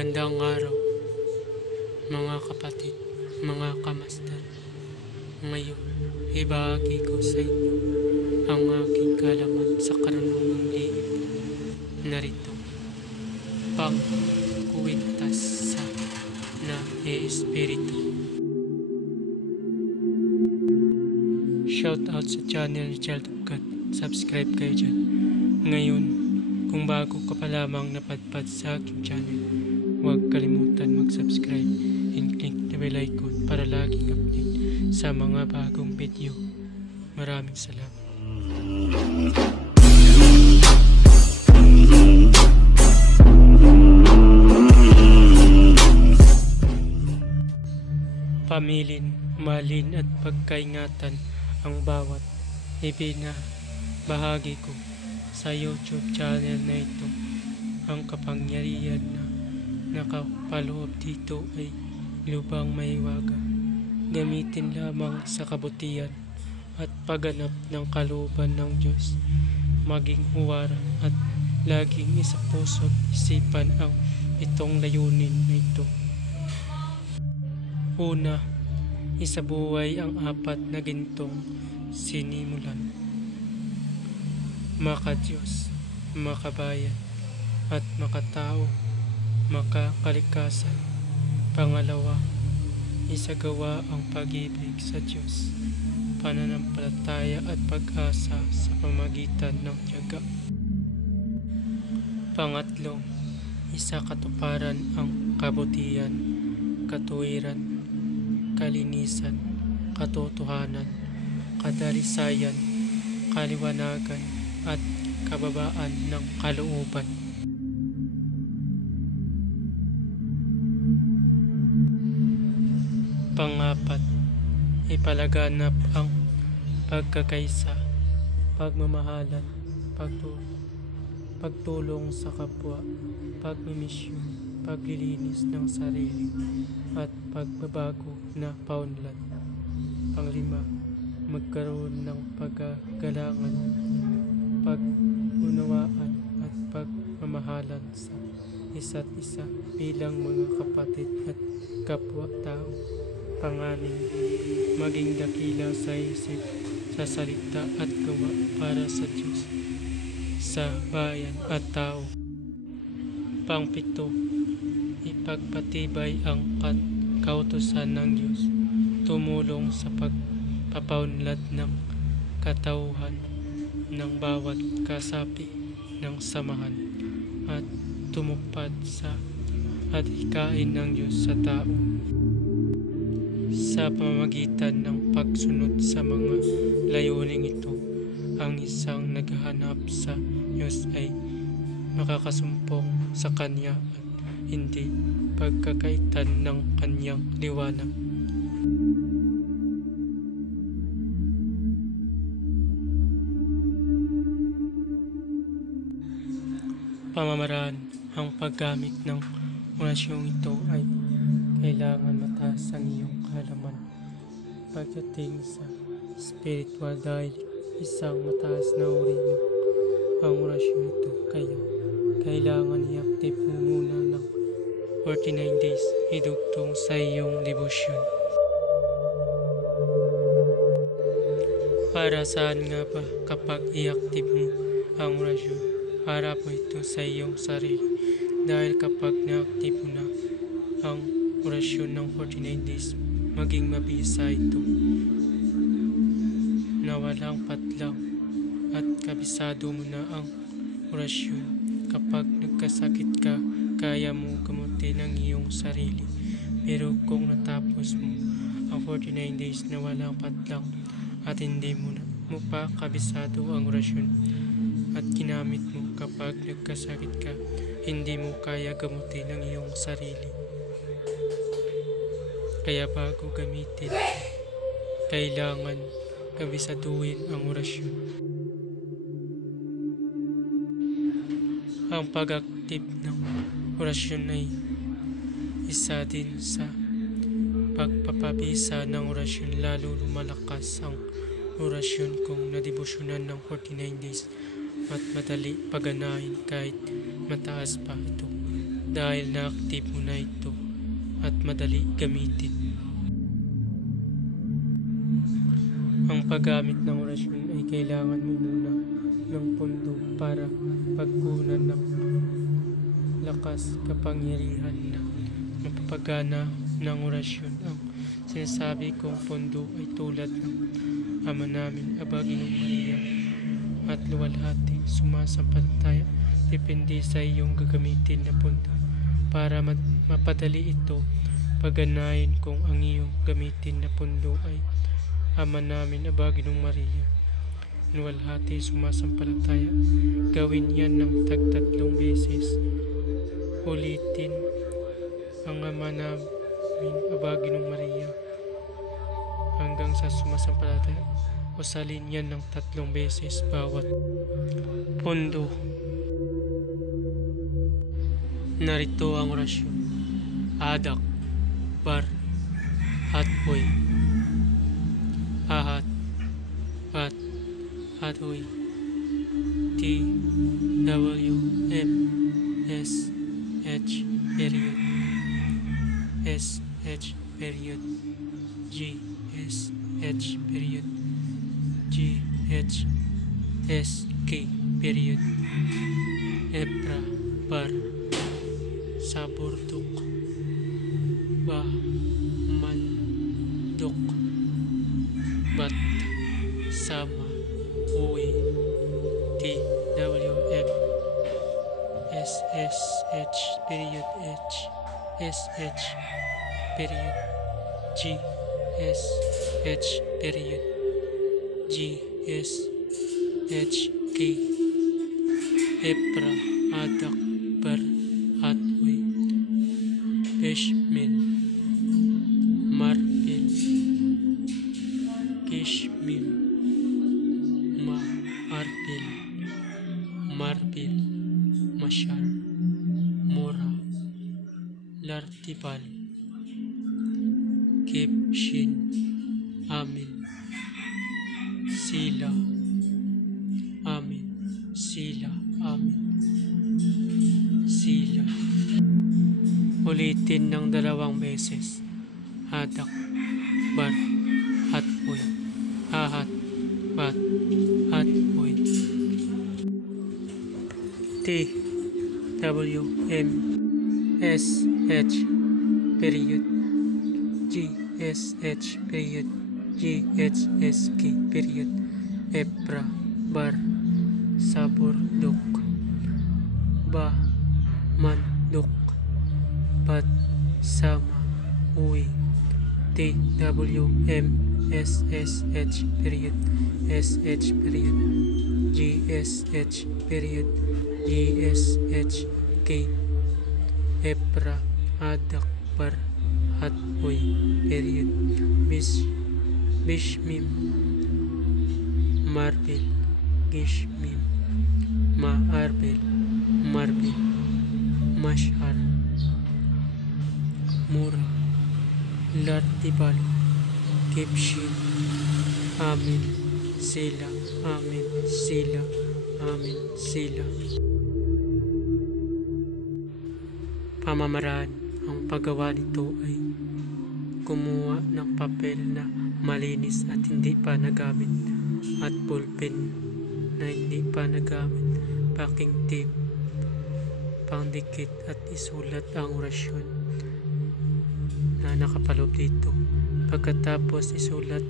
Magandang araw, mga kapatid, mga kamasdan. Ngayon, ibahagi ko sa inyo ang aking kalaman sa karunungang lihim. Narito, pangkuwintas sa na Espiritu. Shout out sa channel Child of God. Subscribe kayo dyan. Ngayon, kung bago ka pa lamang napadpad sa aking channel, huwag kalimutan mag-subscribe and click the bell icon para laging update sa mga bagong video. Maraming salamat. Pamilin, malin at pagkaingatan ang bawat ibinabahagi ko sa YouTube channel na ito. Ang kapangyarihan na nakapaloob dito ay lubang maiwaga. Gamitin lamang sa kabutihan at pagganap ng kalooban ng Diyos. Maging huwaran at laging isa puso't isipan ang itong layunin na ito. Una, isabuhay ang apat na gintong sinimulan. Maka-Diyos, makabayan, at makatao, makakalikasan. Pangalawa, isagawa ang pag-ibig sa Diyos, pananampalataya at pag-asa sa pamagitan ng tiyaga. Pangatlo, isakatuparan ang kabutihan, katuwiran, kalinisan, katotohanan, kadalisayan, kaliwanagan, at kababaan ng kalooban. Pangapat, ipalaganap ang pagkakaisa, pagmamahalan, pagtulong sa kapwa, pagmimisyon, paglilinis ng sarili, at pagbabago na paunlad. Panglima, magkaroon ng pagkagalangan, pag-unawaan at pagmamahalan sa isa't isa bilang mga kapatid at kapwa-tao. Panganim, maging dakila sa isip, sa salita at gawa para sa Diyos, sa bayan at tao. Pangpito, ipagpatibay ang kautusan ng Diyos, tumulong sa pagpapaunlad ng katauhan ng bawat kasapi ng samahan, at tumupad sa adhikain ng Diyos sa tao. Sa pamamagitan ng pagsunod sa mga layuning ito, ang isang naghahanap sa Diyos ay makakasumpong sa Kanya at hindi pagkakaitan ng Kanyang liwanag. Pamamaraan, ang paggamit ng orasyong ito ay kailangan mataas ang iyong kaalaman pagdating sa spiritual dahil isang mataas na uri mo ang orasyon ito, kaya kailangan i-active mo muna ng 49 days idugtong sa iyong debosyon. Para saan nga ba kapag i-active mo ang orasyon? Para po ito sa iyong sarili, dahil kapag na-active mo na ang orasyon ng 49 days, maging mabisa ito na walang patlang at kabisado mo na ang orasyon. Kapag nagkasakit ka, kaya mo gamutin ang iyong sarili. Pero kung natapos mo ang 49 days na walang patlang at hindi mo pa kabisado ang orasyon at ginamit mo kapag nagkasakit ka, hindi mo kaya gamutin ang iyong sarili. Kaya bago gamitin, kailangan kabisaduhin ang orasyon. Ang pag-active ng orasyon ay isa din sa pagpapabisa ng orasyon, lalo lumalakas ang orasyon kung nadebosyonan ng 49 days at madali paganahin kahit mataas pa ito. dahil na-active mo na ito at madali gamitin. Ang paggamit ng orasyon ay kailangan mo muna ng pundo para pagkunan ng lakas kapangyarihan na mapapagana ng orasyon. Ang sinasabi kong pundo ay tulad ng Ama namin, Aba, Ginoong Maria at luwalhati sumasampalataya. Depende sa iyong gagamitin na pundo. Para mapadali ito, pagganahin kung ang iyong gamitin na pundo ay Ama namin, Aba, Ginoong Maria, luwalhati sumasampalataya. Gawin yan ng tag-3 beses. Ulitin ang Ama namin, Aba, Ginoong Maria hanggang sa sumasampalataya. Usalin yan ng 3 beses bawat pundo. Narito ang orasyon. Adak, bar, hatboy, ahat, bat, hatoy, T, W, M, S, H, period, S, H, period, G, S, H, period, G, H, S, K, period, Ebra, bar, saburdok, ba, mandok, bat, sama, uwi, T, W, M, S, S, H, period, H, S, H, period, G, S, H, period, G, S, H, K, Ebra, adak, bar, hatway, beshmil, marbil, kishmil, ma-arbil, marbil, masyar, mora, lartibal, kepshin, amin, sila, amin, sila, amin, sila. Ulitin ng 2 beses. Hadak, bar, hatboy, hahat, bat, hatboy. T, W, M, S, H, period, G, S, H, period, G, H, S, K, period, Ebra, bar, saburdok, ba, mandok, bat, sama, uwi, T, W, M, S, S, H, period, S, H, period, G, S, H, period, G, S, H, K, Ebra, adak, bar, hatboy, period, bishmim, marbil, gishmim, ma-arbel, marbil, mashar, mura, lartibal, kepshin, amin, sila, amin, sila, amin, sila. Pamamaraan. Ang paggawa nito ay kumuha ng papel na malinis at hindi pa nagamit at ballpen na hindi pa nagamit, packing tape, pangdikit at isulat ang orasyon na nakapaloob dito. Pagkatapos isulat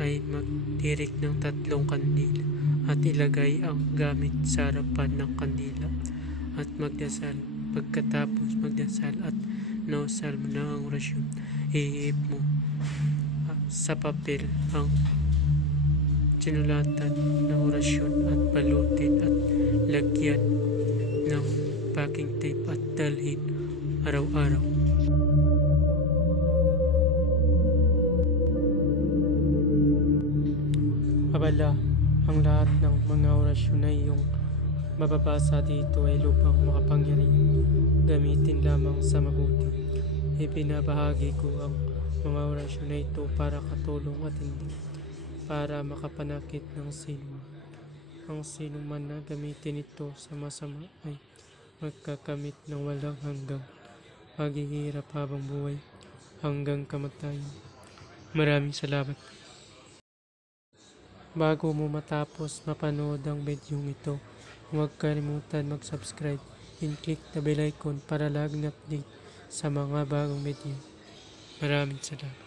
ay magtirik ng 3 kandila at ilagay ang gamit sa harapan ng kandila at magdasal. Pagkatapos magdasal at nausal mo na ang orasyon, ihihip mo sa papel ang sinulatan ng orasyon at balutin at lagyan ng packing tape at dalhin araw-araw. Abala, ang lahat ng mga orasyon na iyong mababasa dito ay lubhang makapangyarihan. Gamitin lamang sa mabuti. Ibinabahagi ko ang mga orasyon na ito para katulong at hindi para makapanakit ng sino. Ang sino man na gamitin ito sa masama ay magkakamit ng walang hanggang paghihirap habang buhay hanggang kamatayan. Maraming salamat. Bago mo matapos mapanood ang videong ito, huwag kalimutan mag-subscribe and click the bell icon para laging update sa mga bagong video. Maraming salamat.